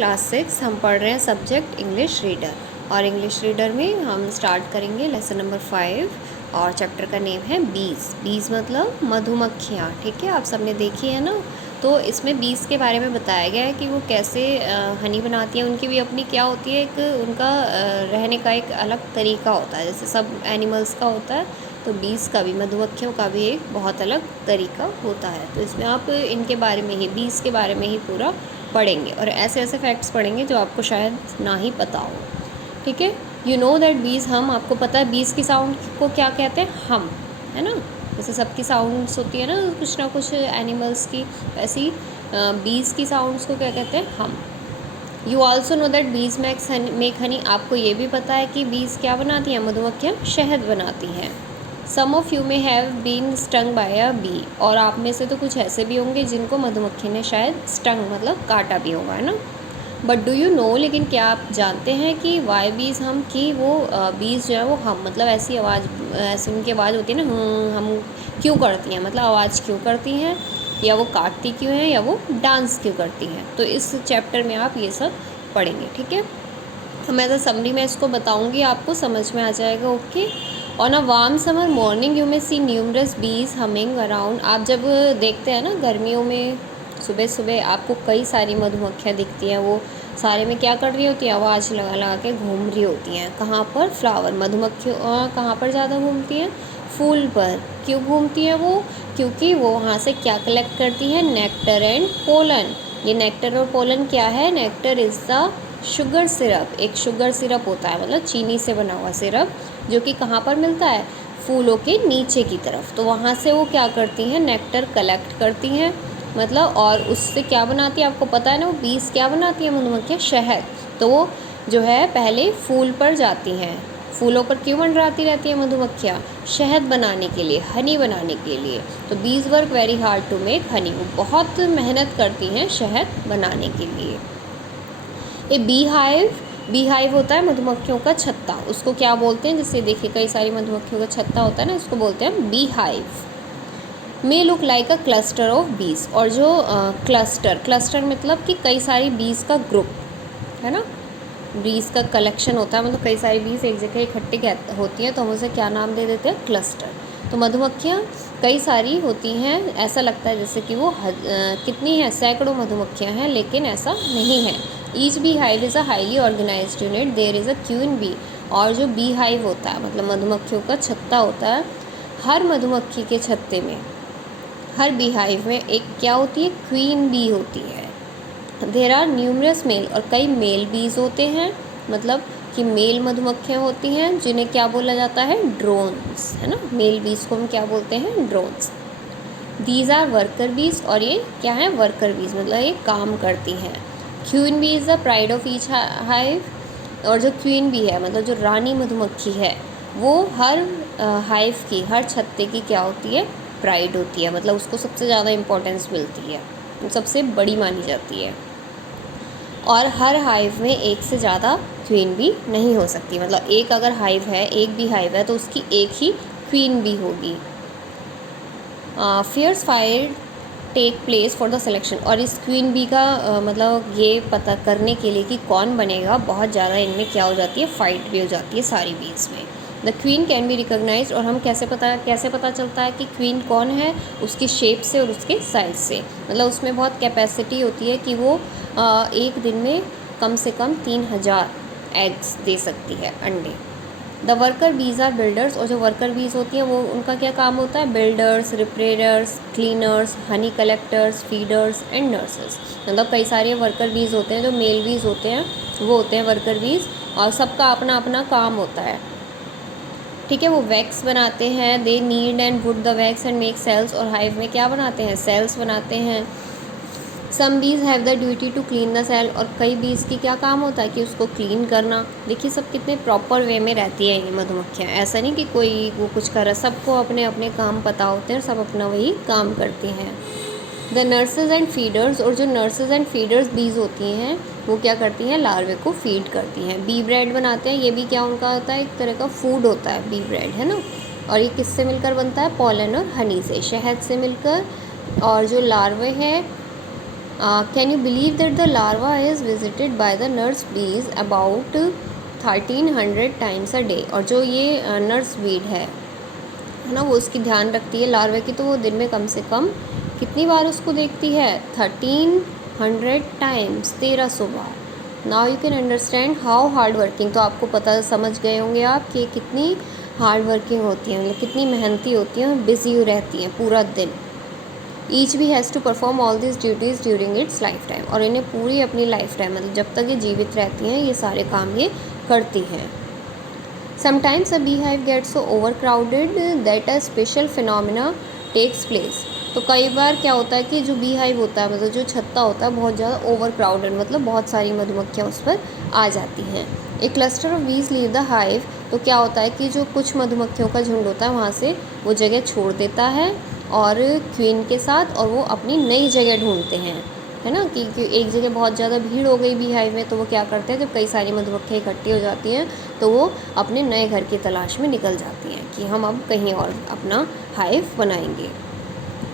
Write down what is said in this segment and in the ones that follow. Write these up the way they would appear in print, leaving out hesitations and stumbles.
Class 6 हम पढ़ रहे हैं सब्जेक्ट इंग्लिश रीडर। और इंग्लिश रीडर में हम स्टार्ट करेंगे लेसन नंबर 5 और चैप्टर का नेम है बीज। बीज मतलब मधुमक्खियाँ। ठीक है, आप सबने देखी है ना। तो इसमें बीज के बारे में बताया गया है कि वो कैसे हनी बनाती हैं। उनकी भी अपनी क्या होती है, एक उनका रहने का एक अलग तरीका होता है, जैसे सब एनिमल्स का होता है। तो बीज का भी, मधुमक्खियों का भी एक बहुत अलग तरीका होता है। तो इसमें आप इनके बारे में ही, बीज के बारे में ही पूरा पढ़ेंगे और ऐसे ऐसे फैक्ट्स पढ़ेंगे जो आपको शायद ना ही पता हो। ठीक है, यू नो दैट बीज हम, आपको पता है बीज की साउंड को क्या कहते हैं, हम, है ना। जैसे सबकी साउंड्स होती है ना कुछ एनिमल्स की, ऐसी बीज की साउंड्स को क्या कहते हैं, हम। यू ऑल्सो नो दैट बीज मेक हनी, आपको ये भी पता है कि बीज क्या बनाती हैं, मधुमक्खियाँ शहद बनाती हैं। Some of you may have been stung by a bee, और आप में से तो कुछ ऐसे भी होंगे जिनको मधुमक्खी ने शायद स्टंग मतलब काटा भी होगा, है ना। बट डू यू नो, लेकिन क्या आप जानते हैं कि वाई बीज हम, कि वो बीज जो है वो हम मतलब ऐसी आवाज़, ऐसी उनकी आवाज़ होती है ना, हम क्यों करती हैं, मतलब आवाज़ क्यों करती हैं, या वो काटती क्यों हैं, या वो डांस क्यों करती हैं। तो इस चैप्टर में आप ये सब पढ़ेंगे। ठीक है, तो मैं तो समरी में इसको बताऊंगी, आपको समझ में आ जाएगा। Okay. On a warm summer morning you may see numerous bees humming around, आप जब देखते हैं ना गर्मियों में सुबह सुबह आपको कई सारी मधुमक्खियाँ दिखती हैं। वो सारे में क्या कर रही होती हैं, आवाज़ लगा लगा के घूम रही होती हैं। कहाँ पर, फ्लावर, मधुमक्खियाँ कहाँ पर ज़्यादा घूमती हैं, फूल पर। क्यों घूमती हैं वो, क्योंकि वो वहाँ से क्या कलेक्ट करती हैं, नेक्टर एंड पोलन। ये नेक्टर और पोलन क्या है, nectar is the sugar syrup, एक शुगर सिरप होता है, मतलब चीनी से बना हुआ सिरप, जो कि कहाँ पर मिलता है, फूलों के नीचे की तरफ। तो वहाँ से वो क्या करती हैं, नेक्टर कलेक्ट करती हैं, मतलब, और उससे क्या बनाती है, आपको पता है ना, वो बीज क्या बनाती है मधुमक्खियाँ, शहद। तो वो जो है पहले फूल पर जाती हैं, फूलों पर क्यों मंडराती रहती है मधुमक्खियाँ, शहद बनाने के लिए, हनी बनाने के लिए। तो bees work very hard to make honey, वो बहुत मेहनत करती हैं शहद बनाने के लिए। A bee hive, bee hive होता है मधुमक्खियों का छत्ता, उसको क्या बोलते हैं, जैसे देखिए कई सारी मधुमक्खियों का छत्ता होता है ना, इसको बोलते हैं bee hive. May look like a cluster of बीज, और जो क्लस्टर मतलब कि कई सारी बीज का ग्रुप, है ना। बीज का कलेक्शन होता है, मतलब कई सारी बीज एक जगह इकट्ठी होती हैं, तो हम उसे क्या नाम दे देते हैं, क्लस्टर। तो मधुमक्खियाँ कई सारी होती हैं, ऐसा लगता है जैसे कि वो कितनी हैं, सैकड़ों मधुमक्खियाँ हैं, लेकिन ऐसा नहीं है। Each bee hive is a highly organised unit, there is a queen bee, और जो बी हाइव होता है मतलब मधुमक्खियों का छत्ता होता है, हर मधुमक्खी के छत्ते में, हर बी हाइव में एक क्या होती है, क्वीन बी होती है। देर आर न्यूमरस मेल, और कई मेल बीज होते हैं, मतलब कि मेल मधुमक्खियाँ होती हैं जिन्हें क्या बोला जाता है, ड्रोन्स, है ना। मेल बीज को हम क्या बोलते हैं, ड्रोन्स। दीज आर वर्कर बीज, और ये क्या है, वर्कर बीज, मतलब ये काम करती हैं। Queen bee is the pride of each hive, और जो क्वीन बी है मतलब जो रानी मधुमक्खी है, वो हर हाइव की, हर छत्ते की क्या होती है, प्राइड होती है, मतलब उसको सबसे ज़्यादा इम्पोर्टेंस मिलती है, सबसे बड़ी मानी जाती है। और हर हाइव में एक से ज़्यादा क्वीन बी नहीं हो सकती, मतलब एक अगर हाइव है, एक भी हाइव है, तो उसकी एक ही क्वीन बी होगी। Fierce fire take place for the selection, और इस क्वीन बी का मतलब ये पता करने के लिए कि कौन बनेगा, बहुत ज़्यादा इनमें क्या हो जाती है, फाइट भी हो जाती है सारी बीज में। The queen can be recognise, और हम कैसे पता चलता है कि क्वीन कौन है, उसकी शेप से और उसके साइज से, मतलब उसमें बहुत कैपेसिटी होती है कि वो एक दिन में कम से कम 3000 एग्स दे सकती है, अंडे। The worker bees are builders, और जो वर्कर बीज होती हैं वो, उनका क्या काम होता है, builders, repairers, cleaners, honey collectors, feeders and nurses, मतलब कई सारे वर्कर बीज होते हैं, जो मेल बीज होते हैं वो होते हैं वर्कर बीज, और सबका अपना अपना काम होता है। ठीक है, वो वैक्स बनाते हैं, they need and would the wax and make cells, और हाइव में क्या बनाते हैं, सेल्स बनाते हैं। Some bees have the duty to clean the cell, और कई बीज की क्या काम होता है कि उसको क्लीन करना। देखिए सब कितने प्रॉपर वे में रहती है ये मधुमक्खियाँ, ऐसा नहीं कि कोई वो कुछ कर रहा, सबको अपने अपने काम पता होते हैं, सब अपना वही काम करती हैं। द नर्सेज एंड फीडर्स, और जो नर्सेज एंड फीडर्स बीज होती हैं वो क्या करती हैं, लार्वे को फीड करती हैं। बी ब्रेड बनाते हैं, ये भी क्या उनका होता है, एक तरह का फूड होता है बी ब्रेड, है ना। और ये किससे मिलकर बनता है, पॉलन और हनी से, शहद से मिलकर। और जो लार्वे हैं can you believe that the larva is visited by the nurse बीज अबाउट 1300 टाइम्स अ डे। और जो ये नर्स बीड है ना, वो उसकी ध्यान रखती है लार्वे की, तो वो दिन में कम से कम कितनी बार उसको देखती है? 1300 times, 1300 bar. Now you can understand how hard working. तो आपको पता समझ गए होंगे आप कि कितनी हार्ड वर्किंग होती हैं, मतलब कितनी मेहनती होती हैं, बिजी रहती हैं पूरा दिन। Each bee has to perform all this duties during its life time. और इन्हें पूरी अपनी लाइफ टाइम, मतलब जब तक ये जीवित रहती हैं, ये सारे काम ये करती हैं। Sometimes a beehive gets so overcrowded that a special phenomena takes place। तो कई बार क्या होता है कि जो beehive होता है, मतलब जो छत्ता होता है, बहुत ज़्यादा overcrowded, मतलब बहुत सारी मधुमक्खियाँ उस पर आ जाती हैं। एक क्लस्टर ऑफ बीज लीव द हाइव। तो क्या होता है कि जो कुछ मधुमक्खियों का झुंड होता है वहाँ से वो जगह छोड़ देता है और क्वीन के साथ, और वो अपनी नई जगह ढूंढते हैं, है ना। कि एक जगह बहुत ज़्यादा भीड़ हो गई बीहाइव में, तो वो क्या करते हैं, जब कई सारी मधुमक्खियाँ इकट्ठी हो जाती हैं तो वो अपने नए घर की तलाश में निकल जाती हैं कि हम अब कहीं और अपना हाइव बनाएंगे।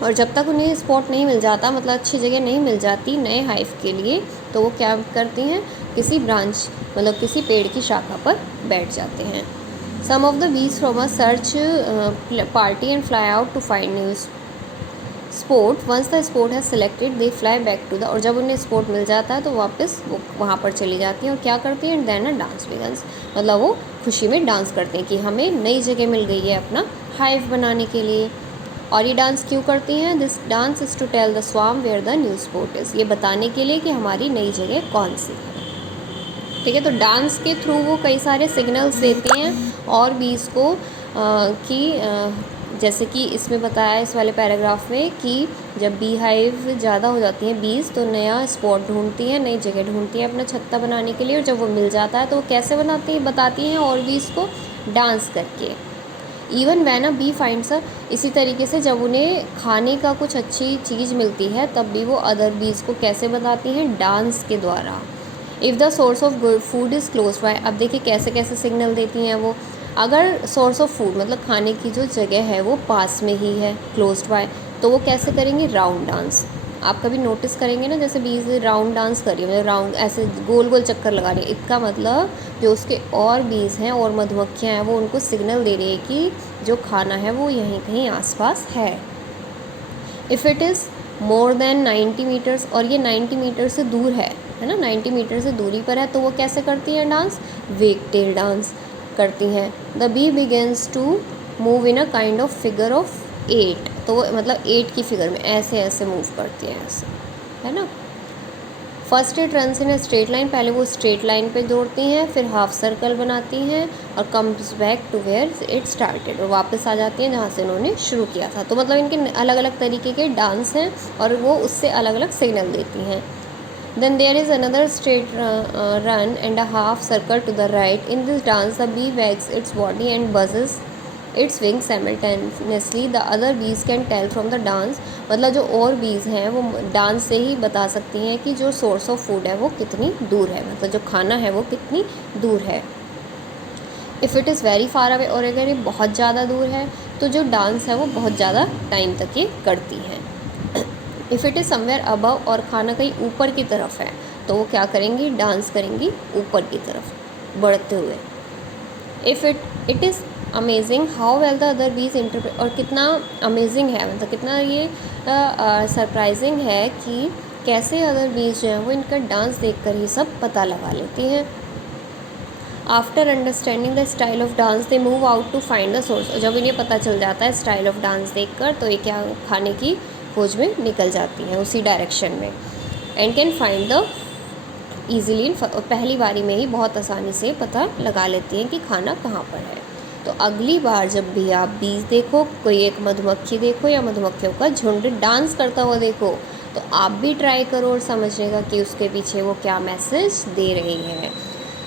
और जब तक उन्हें स्पॉट नहीं मिल जाता, मतलब अच्छी जगह नहीं मिल जाती नए हाइव के लिए, तो वो क्या करती हैं, किसी ब्रांच, मतलब किसी पेड़ की शाखा पर बैठ जाते हैं। Some of the bees from a search party and fly out to find news spot. Once the spot है selected they fly back to the. और जब उन्हें स्पोर्ट मिल जाता है तो वापस वो वहाँ पर चली जाती हैं और क्या करती हैं, देन अ डांस बिगन्स, मतलब वो खुशी में डांस करते हैं कि हमें नई जगह मिल गई है अपना हाइव बनाने के लिए। और ये डांस क्यों करती हैं? This dance is to tell the swarm where the new spot is. ये बताने के लिए कि हमारी नई जगह कौन सी है। ठीक है, तो डांस के थ्रू वो कई सारे सिग्नल्स देते हैं और बीज को जैसे कि इसमें बताया इस वाले पैराग्राफ में कि जब बी हाइव ज़्यादा हो जाती हैं बीज, तो नया स्पॉट ढूंढती हैं, नई जगह ढूंढती हैं अपना छत्ता बनाने के लिए। और जब वो मिल जाता है तो वो कैसे बताती हैं और बीज को डांस करके। Even when a bee finds a, इसी तरीके से जब उन्हें खाने का कुछ अच्छी चीज़ मिलती है तब भी वो अदर बीज को कैसे बताती हैं, डांस के द्वारा। If the source of food is close by. अब देखिए कैसे कैसे सिग्नल देती हैं वो। अगर सोर्स ऑफ फूड मतलब खाने की जो जगह है वो पास में ही है, क्लोज्ड बाय, तो वो कैसे करेंगे, राउंड डांस। आप कभी नोटिस करेंगे ना, जैसे बीज राउंड डांस कर रही है, मतलब राउंड ऐसे गोल गोल चक्कर लगा रही है, इसका मतलब जो उसके और बीज हैं और मधुमक्खियाँ हैं वो उनको सिग्नल दे रही है कि जो खाना है वो यहीं कहीं आसपास है। If it is more than 90 metres, और ये 90 मीटर से दूर है ना, 90 मीटर से दूरी पर है, तो वो कैसे करती हैं डांस, वेग टेल डांस करती हैं। The bee begins to move in a kind of figure of 8। तो वो मतलब 8 की फिगर में ऐसे ऐसे मूव करती हैं, ऐसे, है ना। First it runs in a straight line, पहले वो स्ट्रेट लाइन पे दौड़ती हैं, फिर हाफ सर्कल बनाती हैं और comes back to where it started, और वापस आ जाती हैं जहाँ से उन्होंने शुरू किया था। तो मतलब इनके अलग अलग तरीके के डांस हैं और वो उससे अलग अलग सिग्नल देती हैं। Then there is another straight run and a half circle to the right. In this dance, the bee wags its body and buzzes its wings simultaneously. The other bees can tell from the dance. मतलब जो और बीज हैं वो dance से ही बता सकती हैं कि जो सोर्स ऑफ फूड है वो कितनी दूर है, मतलब जो खाना है वो कितनी दूर है। If it is very far away, और अगर ये बहुत ज़्यादा दूर है तो जो डांस है वो बहुत ज़्यादा टाइम तक ये करती हैं। If it is somewhere above, और खाना कहीं ऊपर की तरफ है तो वो क्या करेंगी, डांस करेंगी ऊपर की तरफ बढ़ते हुए। If it is amazing how well the other बीज इंटरप्रेट, और कितना अमेजिंग है, मतलब कितना ये सरप्राइजिंग है कि कैसे अदर बीज जो हैं वो इनका डांस देख कर ही सब पता लगा लेती हैं। After understanding the style of dance they move out to find the source. जब इन्हें पता चल जाता है स्टाइल ऑफ डांस देखकर, तो ये क्या खाने की खोज में निकल जाती हैं उसी डायरेक्शन में। And can find the easily, पहली बारी में ही बहुत आसानी से पता लगा लेती हैं कि खाना कहाँ पर है। तो अगली बार जब भी आप बीज देखो, कोई एक मधुमक्खी देखो या मधुमक्खियों का झुंड डांस करता हुआ देखो, तो आप भी ट्राई करो और समझने का कि उसके पीछे वो क्या मैसेज दे रही है।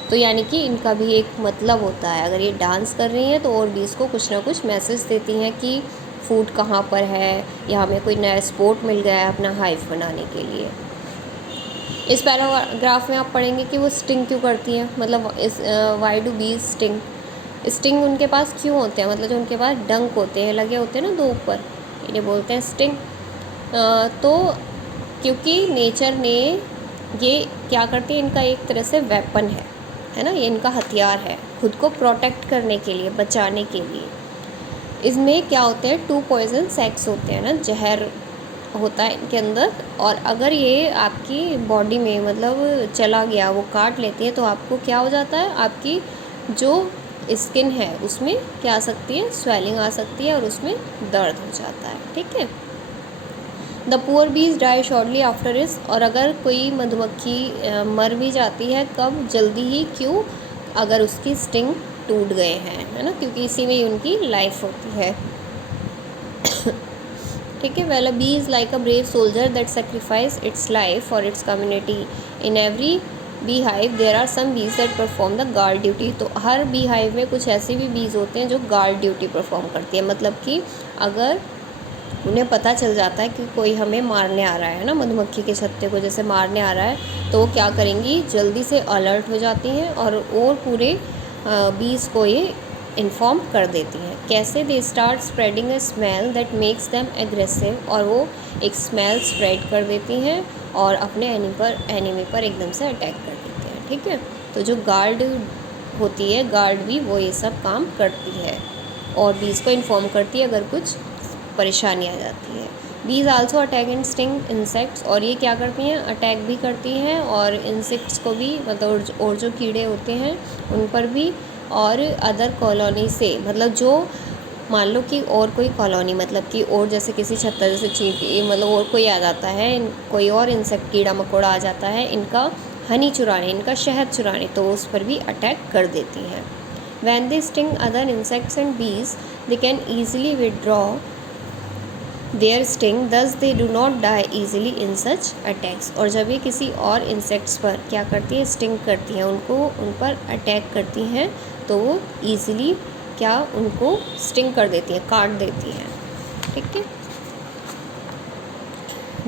तो यानी कि इनका भी एक मतलब होता है, अगर ये डांस कर रही हैं तो और भी इसको कुछ ना कुछ मैसेज देती हैं कि फूड कहाँ पर है या हमें कोई नया स्पॉट मिल गया है अपना हाइव बनाने के लिए। इस पैराग्राफ में आप पढ़ेंगे कि वो स्टिंग क्यों करती हैं, मतलब इस वाई डू बीज स्टिंग। स्टिंग उनके पास क्यों होते हैं, मतलब जो उनके पास डंक होते हैं, लगे होते हैं ना दो ऊपर, इन्हें बोलते हैं स्टिंग। तो क्योंकि नेचर ने ये क्या करती है, इनका एक तरह से वेपन है ना, ये इनका हथियार है खुद को प्रोटेक्ट करने के लिए, बचाने के लिए। इसमें क्या होते हैं, 2 पॉइजन सेक्स होते हैं ना, जहर होता है इनके अंदर, और अगर ये आपकी बॉडी में मतलब चला गया, वो काट लेती है, तो आपको क्या हो जाता है, आपकी जो स्किन है उसमें क्या आ सकती है, स्वेलिंग आ सकती है और उसमें दर्द हो जाता है। ठीक है। द पुअर बीज डाई शॉर्टली आफ्टर इस, और अगर कोई मधुमक्खी मर भी जाती है, कब, जल्दी ही, क्यों, अगर उसकी स्टिंग टूट गए हैं, है ना, क्योंकि इसी में ही उनकी लाइफ होती है। ठीक है। Well, a bee is like a brave soldier that sacrifices its life for its community. In every bee hive there are some bees that perform the guard duty. तो हर बी हाइव में कुछ ऐसे भी बीज होते हैं जो गार्ड ड्यूटी परफॉर्म करती है। मतलब कि अगर उन्हें पता चल जाता है कि कोई हमें मारने आ रहा है ना, मधुमक्खी के छत्ते को जैसे मारने आ रहा है, तो वो क्या करेंगी, जल्दी से अलर्ट हो जाती हैं और पूरे बीज को ये इन्फॉर्म कर देती हैं। कैसे, they start spreading a smell that makes them aggressive, और वो एक स्मेल स्प्रेड कर देती हैं और अपने एनिमी पर एकदम से अटैक कर देते हैं। ठीक है। तो जो गार्ड होती है, गार्ड भी वो ये सब काम करती है और बीज को इन्फॉर्म करती है अगर कुछ परेशानी आ जाती है। बीज also attack and sting insects, और ये क्या करती हैं, अटैक भी करती हैं और इंसेक्ट्स को भी, मतलब और जो कीड़े होते हैं उन पर भी, और अदर कॉलोनी से, मतलब जो मान लो कि और कोई कॉलोनी, मतलब कि और जैसे किसी छत्ता, जैसे चींटी, मतलब और कोई आ जाता है, कोई और इंसेक्ट, कीड़ा मकोड़ा आ जाता है इनका हनी चुराने, इनका शहद चुराने, तो उस पर भी अटैक कर देती हैं। When they sting other insects and bees, they can easily withdraw their sting, thus they do not die easily in such attacks। और जब ये किसी और इंसेक्ट्स पर क्या करती है, स्टिंग करती हैं, उनको उन पर अटैक करती हैं, तो वो ईज़िली क्या उनको स्टिंग कर देती हैं, काट देती हैं। ठीक है।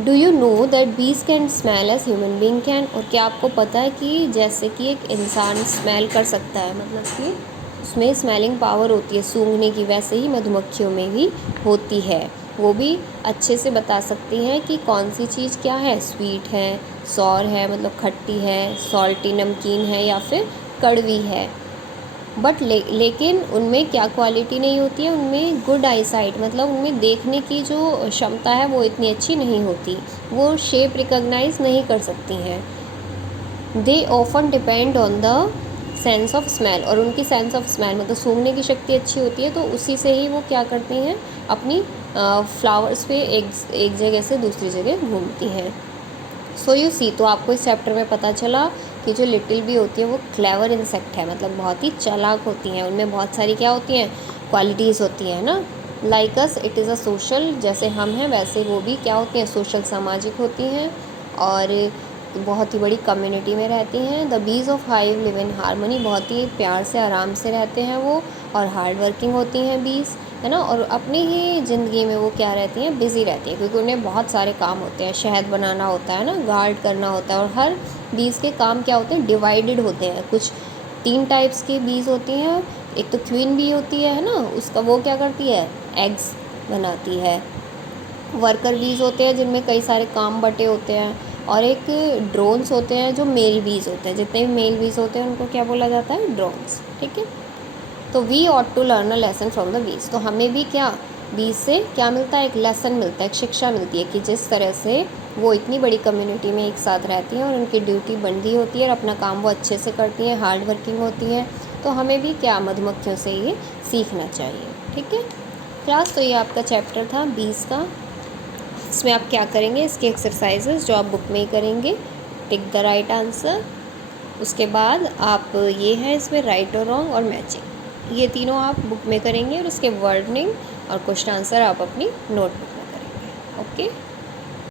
Do you know that bees can smell as human being can, और क्या आपको पता है कि जैसे कि एक इंसान स्मेल कर सकता है, मतलब कि उसमें स्मेलिंग पावर होती है सूंघने की, वैसे ही मधुमक्खियों में भी होती है। वो भी अच्छे से बता सकती हैं कि कौन सी चीज़ क्या है, स्वीट है, सॉर है, मतलब खट्टी है, सॉल्टी नमकीन है, या फिर कड़वी है। बट लेकिन उनमें क्या क्वालिटी नहीं होती है, उनमें गुड आई साइट, मतलब उनमें देखने की जो क्षमता है वो इतनी अच्छी नहीं होती, वो शेप रिकॉग्नाइज नहीं कर सकती हैं। They often depend on the sense of smell, और उनकी सेंस ऑफ स्मेल मतलब सूंघने की शक्ति अच्छी होती है, तो उसी से ही वो क्या करती हैं, अपनी फ्लावर्स पे एक जगह से दूसरी जगह घूमती हैं। सो यू सी, तो आपको इस चैप्टर में पता चला कि जो लिटिल बी होती है वो क्लेवर इंसेक्ट है, मतलब बहुत ही चालाक होती हैं, उनमें बहुत सारी क्या होती हैं, क्वालिटीज़ होती हैं ना। Like us it is a social, जैसे हम हैं वैसे वो भी क्या होती हैं, सोशल, सामाजिक होती हैं, और बहुत ही बड़ी कम्युनिटी में रहती हैं। The bees of hive live in harmony, बहुत ही प्यार से आराम से रहते हैं वो, और हार्ड वर्किंग होती हैं बीज, है ना, और अपनी ही ज़िंदगी में वो क्या रहती हैं, बिज़ी रहती हैं, क्योंकि उन्हें बहुत सारे काम होते हैं, शहद बनाना होता है ना, गार्ड करना होता है, और हर बीज के काम क्या होते हैं, डिवाइडेड होते हैं। कुछ 3 टाइप्स की बीज होती हैं, एक तो क्वीन बी होती है ना, उसका वो क्या करती है, एग्स बनाती है। वर्कर बीज होते हैं जिनमें कई सारे काम बटे होते हैं, और एक ड्रोन्स होते हैं जो मेल बीज होते हैं, जितने भी मेल बीज होते हैं उनको क्या बोला जाता है, ड्रोन्स। ठीक है। तो we ought to learn a lesson from the bees, तो हमें भी क्या बीज से क्या मिलता है, एक लेसन मिलता है, एक शिक्षा मिलती है कि जिस तरह से वो इतनी बड़ी कम्युनिटी में एक साथ रहती हैं और उनकी ड्यूटी बंधी होती है और अपना काम वो अच्छे से करती हैं, हार्ड वर्किंग होती है, तो हमें भी क्या मधुमक्खियों से ये सीखना चाहिए। ठीक है क्लास, तो ये आपका चैप्टर था बीज का। इसमें आप क्या करेंगे, इसके एक्सरसाइजेस जो आप बुक में ही करेंगे, टिक द राइट आंसर, उसके बाद आप ये है इसमें राइट और रॉन्ग और मैचिंग, ये तीनों आप बुक में करेंगे, और उसके वर्डनिंग और क्वेश्चन आंसर आप अपनी नोटबुक में करेंगे। ओके।